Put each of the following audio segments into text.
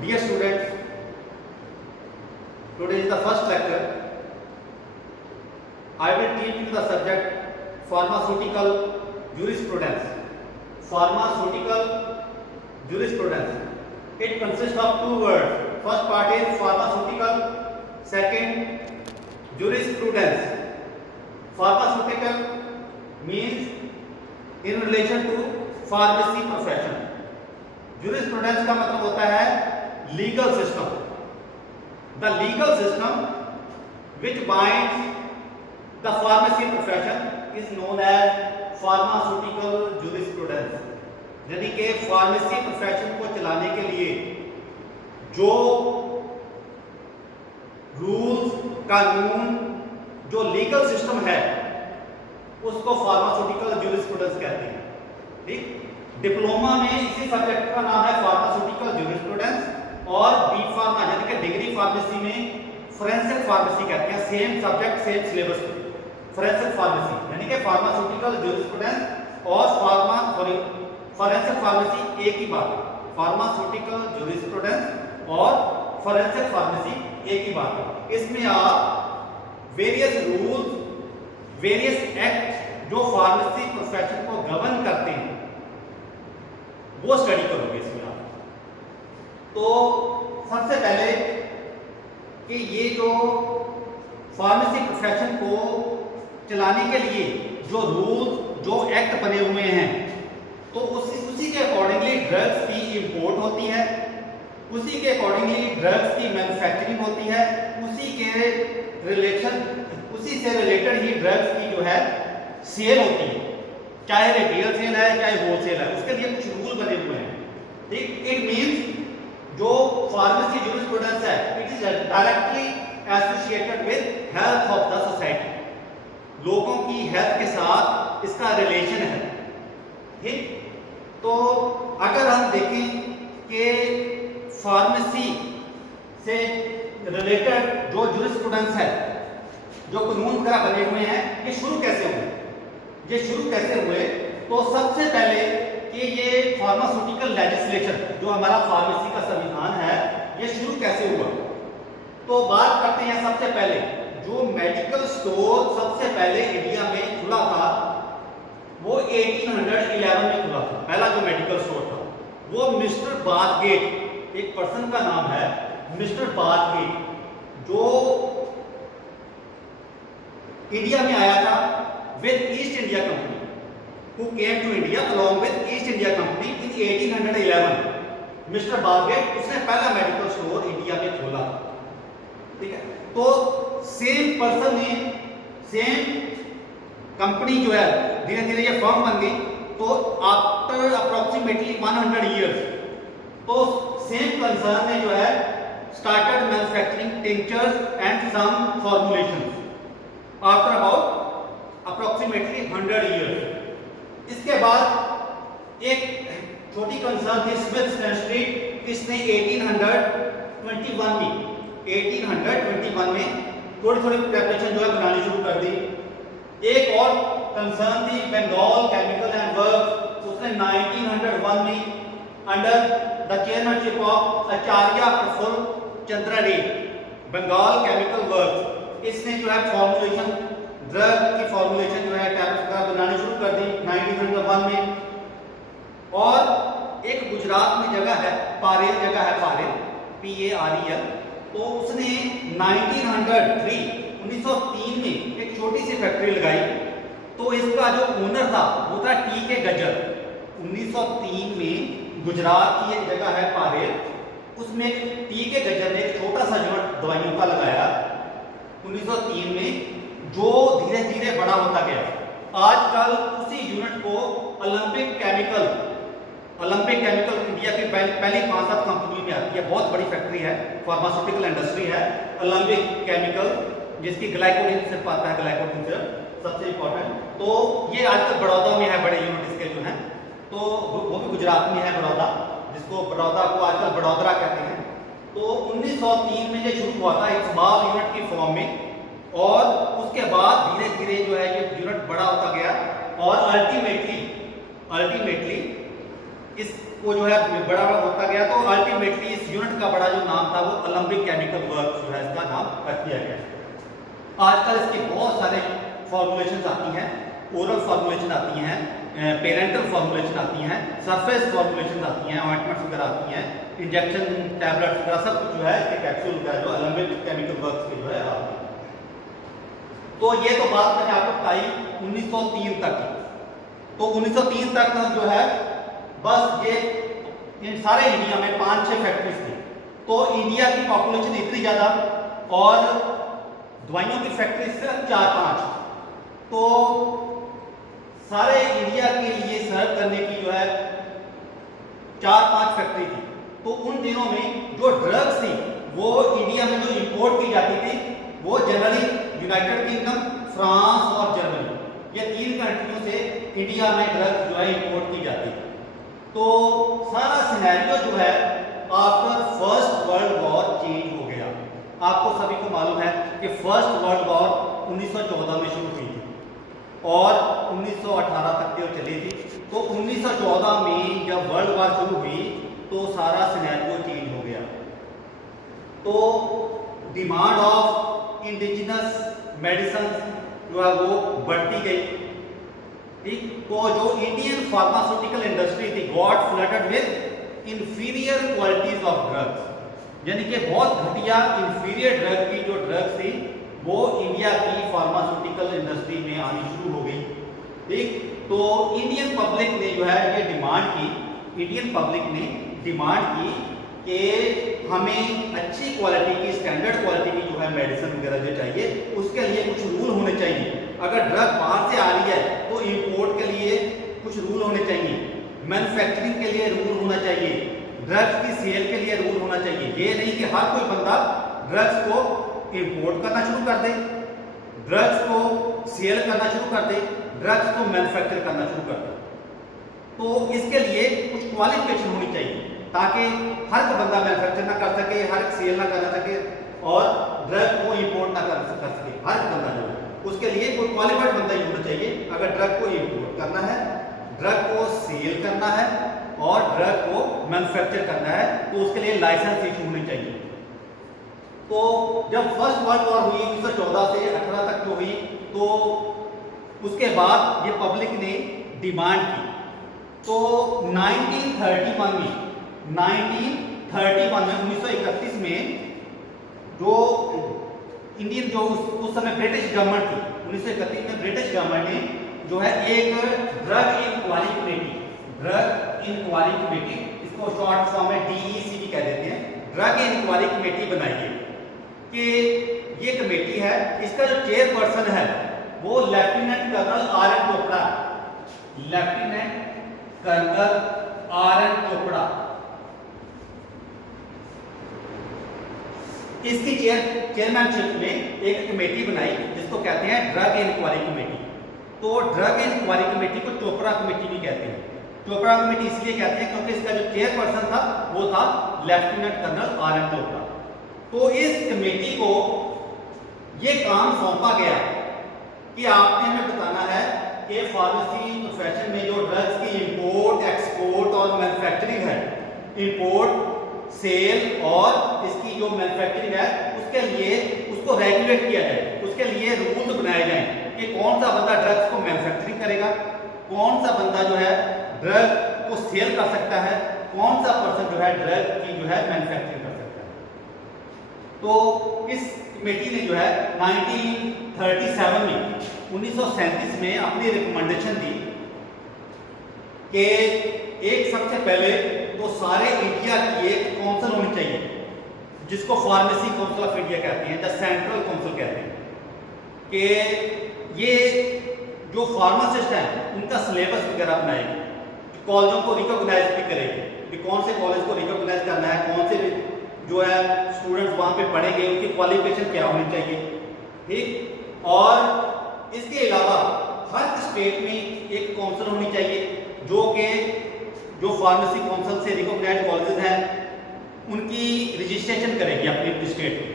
Dear students, today is the first lecture. I will teach you the subject pharmaceutical jurisprudence. Pharmaceutical jurisprudence. It consists of two words. First part is pharmaceutical, second jurisprudence. Pharmaceutical means in relation to pharmacy profession. jurisprudence का मतलब होता है legal system. The legal system which binds the pharmacy profession is known as pharmaceutical jurisprudence. यानी कि pharmacy profession को चलाने के लिए जो रूल्स, कानून, जो लीगल सिस्टम है उसको फार्मास्यूटिकल ज्यूरिस्प्रूडेंस कहते हैं. ठीक, डिप्लोमा में इसी सब्जेक्ट का नाम है फार्मास्यूटिकल ज्यूरिस्प्रूडेंस और बी फार्मा यानी कि डिग्री फार्मेसी में फोरेंसिक फार्मेसी कहते हैं. Same subject same syllabus. Forensic pharmacy यानी कि फार्मास्यूटिकल ज्यूरिस्प्रूडेंस और फोरेंसिक फार्मेसी एक ही बात है. फार्मास्यूटिकल ज्यूरिस्प्रूडेंस और फोरेंसिक फार्मेसी एक ही बात है. इसमें आप वेरियस रूल्स, वेरियस एक्ट जो फार्मेसी प्रोफेशन को गवर्न करते हैं वो स्टडी करोगे इसमें आप. तो सबसे पहले कि ये जो फार्मेसी प्रोफेशन को चलाने के लिए जो रूल्स, जो एक्ट बने हुए हैं, तो उसी के अकॉर्डिंगली ड्रग्स की इंपोर्ट होती है, उसी के अकॉर्डिंगली ड्रग्स की मैन्युफैक्चरिंग होती है, उसी से रिलेटेड ही ड्रग्स की जो है सेल होती है, चाहे रिटेल सेल है चाहे होलसेल है. उसके लिए कुछ रूल बने हुए हैं. ठीक, इट मींस जो फार्मेसी ज्यूरिस्प्रूडेंस है it is directly associated with health of the society. लोगों की हेल्थ के साथ इसका रिलेशन है. ठीक, तो अगर हम देखें कि फार्मेसी से रिलेटेड जो ज्यूरिस्प्रूडेंस है, जो कानून वगैरह बने हुए हैं, ये शुरू कैसे हुए? ये शुरू कैसे हुए? तो सबसे पहले कि ये फार्मास्यूटिकल लेजिस्लेशन जो हमारा फार्मेसी का संविधान है, ये शुरू कैसे हुआ? तो बात करते हैं सबसे पहले जो मेडिकल स्टोर सबसे पहले इंडिया में खुला था वो 1811 में खुला था. पहला जो मेडिकल स्टोर था वो मिस्टर बाथगेट, एक पर्सन का नाम है मिस्टर बाथगेट, जो इंडिया में आया था with East India Company, who came to India along with East India Company in 1811. Mister बाथगेट उसने पहला मेडिकल स्टोर इंडिया में खोला. ठीक है, तो सेम पर्सन ने, सेम कंपनी जो है धीरे धीरे ये फर्म बन गई. तो आफ्टर अप्रोक्सीमेटली 100 इयर्स तो सेम कंसर्न ने जो है started manufacturing tinctures and some formulations after about approximately 100 years. इसके बाद एक छोटी कंसर्न थी स्मिथ स्ट्रीट. इसने 1821 में थोड़ी थोड़ी प्रिपरेशन जो है बनानी शुरू कर दी. एक और कंसर्न थी बंगाल केमिकल एंड वर्क्स. उसने 1901 में अंडर द चेयरमैनशिप ऑफ आचार्य प्रफुल्ल चंद्र रे, बंगाल केमिकल वर्क्स, इसने जो है फॉर्मुलेशन, ड्रग की फॉर्मुलेशन जो है टैबलेट्स का बनानी शुरू कर दी 1901 में. और एक गुजरात में जगह है पारेल, PAREL. तो उसने 1903 में एक छोटी सी फैक्ट्री लगाई. तो इसका जो ओनर था वो था TK गज्जर. 1903 में गुजरात की एक जगह है पारेल, उसमें TK गज्जर ने एक छोटा सा यूनिट दवाइयों का लगाया 1903 में, जो धीरे धीरे बड़ा होता गया. आजकल उसी यूनिट को ओलंपिक केमिकल इंडिया की पहली 5-7 कंपनी में आती है. बहुत बड़ी फैक्ट्री है, फार्मास्यूटिकल इंडस्ट्री है ओलंपिक केमिकल, जिसकी ग्लाइकोडिन सिर्फ आता है, ग्लाइकोडिन सिर्फ सबसे इंपॉर्टेंट. तो ये आजकल बड़ौदा में है, बड़े यूनिट इसके जो हैं. तो वो भी गुजरात में है, बड़ौदा, जिसको बड़ौदा को आजकल बड़ौदरा कहते हैं. तो 1903 में ये शुरू हुआ था एक स्मॉल यूनिट की फॉर्म में, और उसके बाद धीरे धीरे जो है ये यूनिट बड़ा होता गया और अल्टीमेटली इस इसको जो है बड़ा बड़ा होता गया, तो अल्टीमेटली इस यूनिट का बड़ा जो नाम था वो ओलंपिक केमिकल वर्क जो है इसका नाम रख दिया गया। आजकल इसके बहुत सारे फॉर्मुलेशन आती हैं, ओरल फॉर्मुलेशन आती हैं, पेरेंटल फॉर्मुलेशन आती हैं, सरफेस फॉर्मुलेशन आती हैं, ऑइंटमेंट्स वगैरह आती हैं, इंजेक्शन टैबलेट्स वगैरह सब कुछ जो है इसके कैप्सूल वगैरह जो ओलंपिक केमिकल वर्क्स के जो है आते हैं। तो ये तो बात मैंने आपको बताई 1903 तक की। तो 1903 तक जो है बस ये इन सारे इंडिया में 5-6 फैक्ट्रीज थी। तो इंडिया की पॉपुलेशन इतनी ज़्यादा और दवाइयों की फैक्ट्री सिर्फ 4-5, तो सारे इंडिया के लिए सर्व करने की जो है 4-5 फैक्ट्री थी। तो उन दिनों में जो ड्रग्स थी वो इंडिया में जो इंपोर्ट की जाती थी वो जनरली यूनाइटेड किंगडम, फ्रांस और जर्मनी, ये 3 कंट्रियों से इंडिया में ड्रग्स जो है इंपोर्ट की जाती थी। तो सारा सिनेरियो जो है after first world war change हो गया। आपको सभी को मालूम है कि फर्स्ट वर्ल्ड वॉर 1914 में शुरू हुई थी और 1918 तक जो चली थी। तो 1914 में जब वर्ल्ड वॉर शुरू हुई तो सारा सिनेरियो चेंज हो गया। तो डिमांड ऑफ इंडिजिनस मेडिसिन जो है वो बढ़ती गई, ठीक। तो जो इंडियन फार्मास्यूटिकल इंडस्ट्री थी got flooded with inferior qualities of drugs, यानी कि बहुत घटिया इंफीरियर ड्रग की जो ड्रग्स थी वो इंडिया की फार्मास्यूटिकल इंडस्ट्री में आनी शुरू हो गई, ठीक। तो इंडियन पब्लिक ने जो है ये डिमांड की, इंडियन पब्लिक ने डिमांड की कि हमें अच्छी क्वालिटी की, स्टैंडर्ड क्वालिटी की जो है मेडिसिन वगैरह जो चाहिए उसके लिए कुछ रूल होने चाहिए। अगर ड्रग बाहर से आ रही है तो इंपोर्ट के लिए कुछ रूल होने चाहिए, मैन्युफैक्चरिंग के लिए रूल होना चाहिए, ड्रग्स की सेल के लिए रूल होना चाहिए। ये नहीं कि हर कोई बंदा ड्रग्स को इंपोर्ट करना शुरू कर दे, ड्रग्स को सेल करना शुरू कर दे, ड्रग्स को मैन्युफैक्चर करना शुरू कर दे। तो इसके लिए कुछ क्वालिफिकेशन होनी चाहिए ताकि हर कोई बंदा मैन्युफैक्चर ना कर सके, हर सेल ना कर सके और ड्रग को इंपोर्ट ना कर सके। हर बंदा जो है उसके लिए कोई क्वालिफाइड बंदा ही होना चाहिए। अगर ड्रग को इंपोर्ट करना है, ड्रग को सेल करना है और ड्रग को मैन्युफैक्चर करना है तो उसके लिए लाइसेंस इशू होनी चाहिए। तो जब फर्स्ट वर्ल्ड वॉर हुई 1914 से 18 तक जो हुई, तो उसके बाद ये पब्लिक ने डिमांड की। तो 1931 में 1931 में जो इंडियन जो उस समय ब्रिटिश गवर्नमेंट थी, 1931 में ब्रिटिश गवर्नमेंट ने जो है एक ड्रग इंक्वायरी कमेटी, इसको शॉर्ट फॉर्म में DEC कह देते हैं, ड्रग इंक्वायरी कमेटी बनाई है कि ये कमेटी है, इसका जो चेयरपर्सन है वो lieutenant colonel RN Chopra, lieutenant colonel RN Chopra. इसकी चेयरमैनशिप में एक कमेटी बनाई जिसको कहते हैं ड्रग इंक्वायरी कमेटी। तो ड्रग इंक्वायरी कमेटी को चोपड़ा कमेटी भी कहते हैं। चोपड़ा कमेटी इसलिए कहते हैं क्योंकि इसका जो चेयरपर्सन था वो था लेफ्टिनेंट कर्नल RN चोपड़ा। तो इस कमेटी को ये काम सौंपा गया कि आपने हमें बताना है कि फार्मेसी प्रोफेशन में जो ड्रग्स की इंपोर्ट, एक्सपोर्ट और मैन्युफैक्चरिंग है, इंपोर्ट, सेल और इसकी जो मैन्युफैक्चरिंग है उसके लिए उसको रेगुलेट किया जाए, उसके लिए रूल्स बनाए जाएं कि कौन सा बंदा ड्रग्स को मैन्युफैक्चरिंग करेगा, कौन सा बंदा जो है ड्रग को सेल कर सकता है, कौन सा पर्सन जो है ड्रग की जो है मैन्युफैक्चरिंग कर सकता है। तो इस कमेटी ने जो है 1937 में 1937 में अपनी रिकमेंडेशन दी कि एक सबसे पहले तो सारे इंडिया की एक काउंसिल होनी चाहिए जिसको फार्मेसी काउंसिल ऑफ इंडिया कहते हैं या सेंट्रल काउंसिल कहते हैं, कि ये जो फार्मासिस्ट हैं उनका सिलेबस वगैरह बनाएगी, कॉलेजों को रिकॉग्नाइज भी करेगी कि कौन से कॉलेज को रिकॉग्नाइज करना है, कौन से जो है स्टूडेंट्स वहाँ पे पढ़ेंगे उनकी क्वालिफिकेशन क्या होनी चाहिए, ठीक। और इसके अलावा हर स्टेट में एक काउंसिल होनी चाहिए जो कि जो फार्मेसी काउंसिल से रिकॉग्नाइज्ड कॉलेजेस हैं उनकी रजिस्ट्रेशन करेगी अपनी अपनी स्टेट में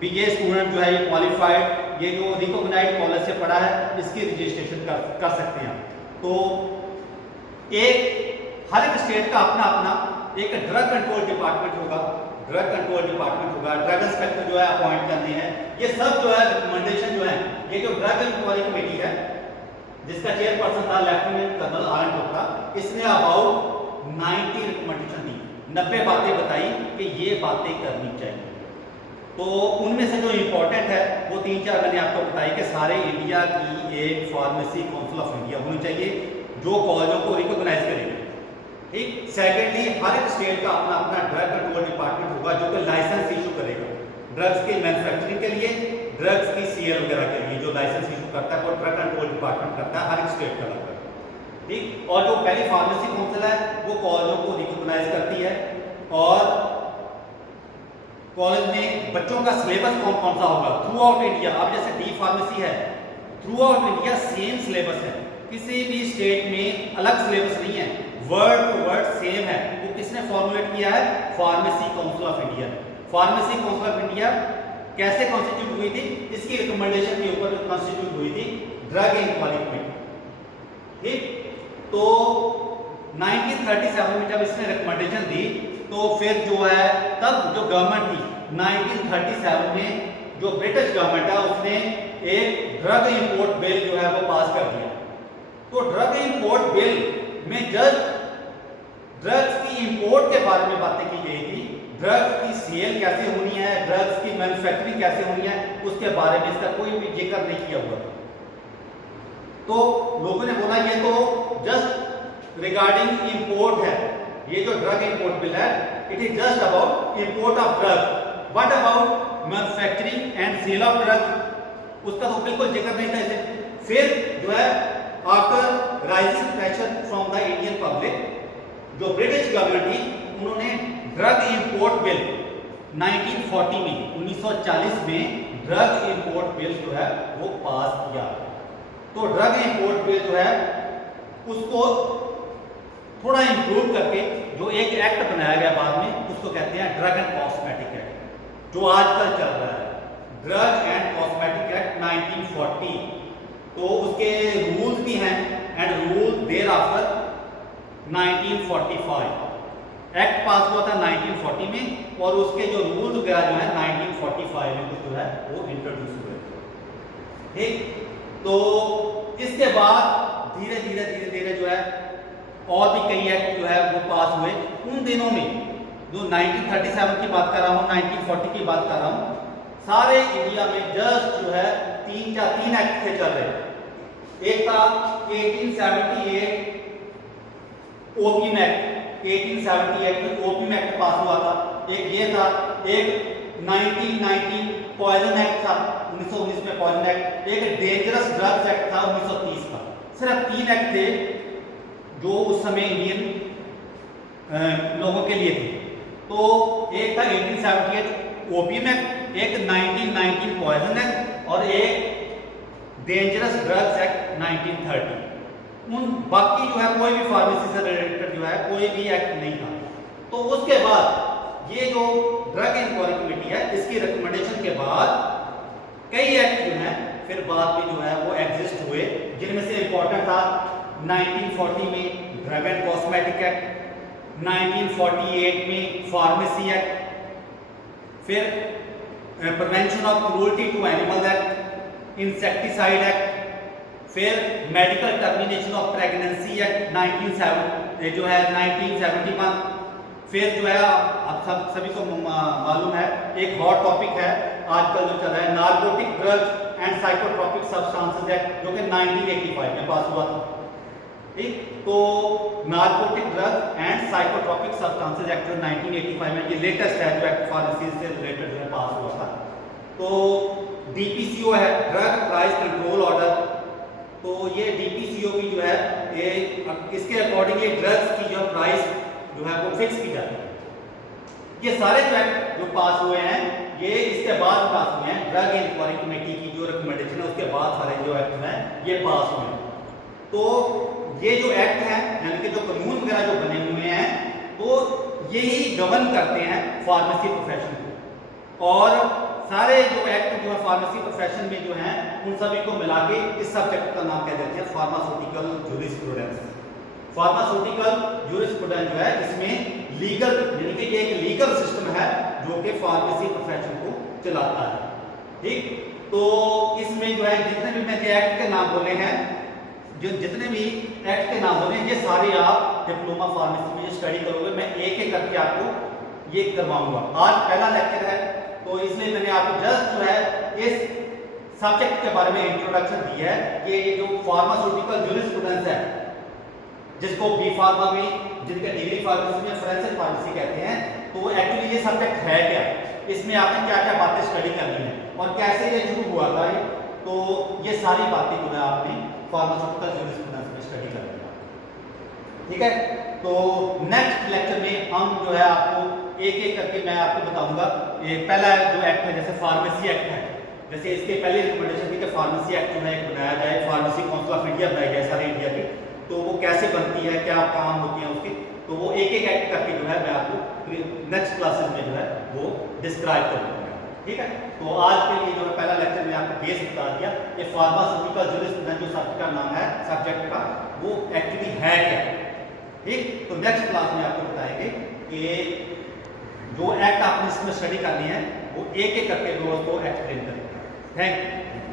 भी ये स्टूडेंट जो है ये क्वालिफाइड, ये जो रिकॉग्नाइज्ड कॉलेज से पढ़ा है इसकी रजिस्ट्रेशन कर सकते हैं। तो एक हर एक स्टेट का अपना अपना एक ड्रग कंट्रोल डिपार्टमेंट होगा, ड्रग इंस्पेक्टर जो है अपॉइंट करने हैं। ये सब जो है रिकमेंडेशन जो है, ये जो ड्रग इंक्वायरी कमेटी है जिसका चेयरपर्सन था lieutenant colonel R N Gupta, इसने अबाउट 90 रिकमेंडेशन दी, 90 बातें बताई कि ये बातें करनी चाहिए। तो उनमें से जो इम्पोर्टेंट है वो 3-4 मैंने आपको बताई कि सारे इंडिया की एक फार्मेसी काउंसिल ऑफ इंडिया होनी चाहिए जो कॉलेजों को रिकॉग्नाइज करेगी। ठीक, सेकेंडली हर एक स्टेट का अपना अपना ड्रग कंट्रोल डिपार्टमेंट होगा जो कि लाइसेंस इशू करेगा ड्रग्स की मैन्युफैक्चरिंग के लिए, ड्रग्स की सीएल वगैरह के लिए। जो लाइसेंस इशू करता है वो ड्रग कंट्रोल डिपार्टमेंट करता है, हर एक स्टेट का लगता है। ठीक, और जो पहली फार्मेसी काउंसिल है वो कॉलेजों को रिकॉग्नाइज करती है और कॉलेज में बच्चों का सिलेबस कौन कौन सा होगा थ्रू आउट इंडिया। अब जैसे डी फार्मेसी है, through out India same syllabus है, किसी भी स्टेट में अलग सिलेबस नहीं है, वर्ड टू वर्ड सेम है। वो किसने फॉर्मुलेट किया है? Pharmacy council of India. Pharmacy council of India कैसे कॉन्स्टिट्यूट हुई थी? इसकी रिकमेंडेशन के ऊपर कॉन्स्टिट्यूट हुई थी ड्रग इंक्वायरी कमेटी। ठीक, तो 1937 में जब इसने रिकमेंडेशन दी तो फिर जो है तब जो गवर्नमेंट थी 1937 में जो ब्रिटिश गवर्नमेंट है उसने एक ड्रग इंपोर्ट बिल जो है वो पास कर दिया। तो ड्रग इंपोर्ट बिल में जस्ट ड्रग्स की इंपोर्ट के बारे में बातें की गई थी, ड्रग्स की सेल कैसे होनी है, ड्रग्स की मैन्युफैक्चरिंग कैसे होनी है, उसके बारे में इसका कोई भी जिक्र नहीं किया हुआ। तो लोगों ने बोला ये तो जस्ट रिगार्डिंग इंपोर्ट है, ये जो ड्रग इंपोर्ट बिल है it is just about import of drug, what about manufacturing and sale of drug, उसका तो बिल्कुल जिक्र नहीं था इसे। फिर जो है after rising pressure from the Indian public, जो ब्रिटिश गवर्नमेंट थी उन्होंने ड्रग इंपोर्ट बिल 1940 में 1940 में ड्रग इंपोर्ट बिल जो है वो पास किया। तो ड्रग इंपोर्ट बिल जो है उसको थोड़ा इंप्रूव करके जो एक एक्ट बनाया गया बाद में उसको कहते हैं ड्रग एंड कॉस्मेटिक एक्ट, जो आजकल चल रहा है ड्रग एंड कॉस्मेटिक एक्ट 1940। तो उसके रूल्स भी हैं and rule there after 1945 act pass हुआ था 1940 में और उसके जो रूल्स वगैरह जो है 1945 में जो है वो इंट्रोड्यूस हुए। ठीक, तो इसके बाद धीरे धीरे जो है और भी कई एक्ट जो है वो पास हुए। उन दिनों में जो 1937 की बात कर रहा हूँ, 1940 की बात कर रहा हूँ, सारे इंडिया में जस्ट जो है तीन एक्ट थे चल रहे। एक था 1878 ओपियम एक्ट, 1878 में ओपियम एक्ट पास हुआ था। एक ये था, एक 1919 पॉइजन एक्ट था 1919 में पॉइजन एक्ट, एक डेंजरस ड्रग्स एक्ट था 1930 का। सिर्फ 3 एक्ट थे जो उस समय इंडियन लोगों के लिए थे। तो एक था 1878 ओपियम एक्ट, एक 1919 पॉइजन एक्ट और एक डेंजरस ड्रग्स एक्ट 1930। उन बाकी जो है कोई भी फार्मेसी से रिलेटेड जो है कोई भी एक्ट नहीं था। तो उसके बाद ये जो ड्रग इंक्वायरी कमेटी है इसकी रिकमेंडेशन के बाद कई एक्ट जो है फिर बाद में जो है वो एग्जिस्ट हुए, जिनमें से इंपॉर्टेंट था 1940 में ड्रग एंड कॉस्मेटिक एक्ट, 1948 में फार्मेसी एक्ट, फिर prevention of cruelty to animal act, insecticide act, फिर medical termination of pregnancy act 1971 जो है 1971, फिर जो है आप सभी को मालूम है एक हॉट टॉपिक है आजकल जो चल रहा है narcotic drugs and psychotropic substances act जो कि 1985 में पास हुआ था। ठीक, तो narcotic drugs and psychotropic substances act जो 1985 में ये लेटेस्ट है जो एक्ट फार्मेसी से रिलेटेड जो है पास हुआ था। तो डीपीसीओ है ड्रग प्राइस कंट्रोल ऑर्डर, तो ये डीपीसीओ भी जो है ये इसके अकॉर्डिंग ये ड्रग्स की जो प्राइस जो है वो फिक्स की जाती है। ये सारे जो एक्ट जो पास हुए हैं ये इसके बाद पास हुए हैं, ड्रग इंक्वायरी कमेटी की जो रिकमेंडेशन है उसके बाद सारे जो एक्ट हैं ये पास हुए हैं। तो ये जो एक्ट हैं यानी कि जो कानून वगैरह जो बने हुए हैं तो यही गवर्न करते हैं फार्मेसी प्रोफेशन को, और सारे जो एक्ट जो है फार्मेसी प्रोफेशन में जो हैं उन सभी को मिला के इस सब्जेक्ट का नाम कह देते हैं फार्मास्यूटिकल जूरिस्प्रूडेंस। फार्मास्यूटिकल ज्यूरिस्प्रूडेंस जो है इसमें लीगल यानी कि ये एक लीगल सिस्टम है जो कि फार्मेसी प्रोफेशन को चलाता है। ठीक, तो इसमें जो है जितने भी मैंने एक्ट के नाम बोले हैं, जो जितने भी एक्ट के नाम बोले ये सारे आप डिप्लोमा फार्मेसी में स्टडी करोगे, मैं एक एक करके आपको ये करवाऊंगा। आज पहला लेक्चर है तो इसलिए मैंने आपको जस्ट जो है इस सब्जेक्ट के बारे में इंट्रोडक्शन दी है कि ये जो फार्मास्यूटिकल ज्यूरिस्प्रूडेंस है जिसको बी फार्मा में, जिनके डिग्री फार्मेसी में फोरेंसिक फार्मेसी कहते हैं, तो एक्चुअली ये सब्जेक्ट है क्या, इसमें आपने क्या क्या बातें स्टडी करनी है और कैसे ये शुरू हुआ था ये, तो ये सारी बातें जो है आपने फार्मास्यूटिकल ज्यूरिस्प्रूडेंस में स्टडी करनी है। ठीक है, तो नेक्स्ट लेक्चर में हम जो है आपको एक एक करके मैं आपको बताऊंगा। ये पहला जो एक्ट है जैसे फार्मेसी एक्ट है, जैसे इसके पहले रिकमेंडेशन थी कि फार्मेसी एक्ट जो है एक बनाया जाए, फार्मेसी काउंसिल ऑफ इंडिया बनाई जाए सारे इंडिया की, तो वो कैसे बनती है, क्या काम होती है उसकी, तो वो एक एक एक्ट करके जो है मैं आपको नेक्स्ट क्लासेस में जो है वो डिस्क्राइब करूंगा। ठीक है, तो आज के लिए जो है पहला लेक्चर में आपको बेस बता दिया कि फार्मास्यूटिकल ज्यूरिस्प्रूडेंस जो सब्जेक्ट का नाम है सब्जेक्ट का, वो एक्चुअली है क्या। ठीक, तो नेक्स्ट क्लास में आपको बताएंगे कि जो एक्ट आपने इसमें स्टडी करनी है वो एक एक करके वो उसको एक्सप्लेन करेंगे। Thank you.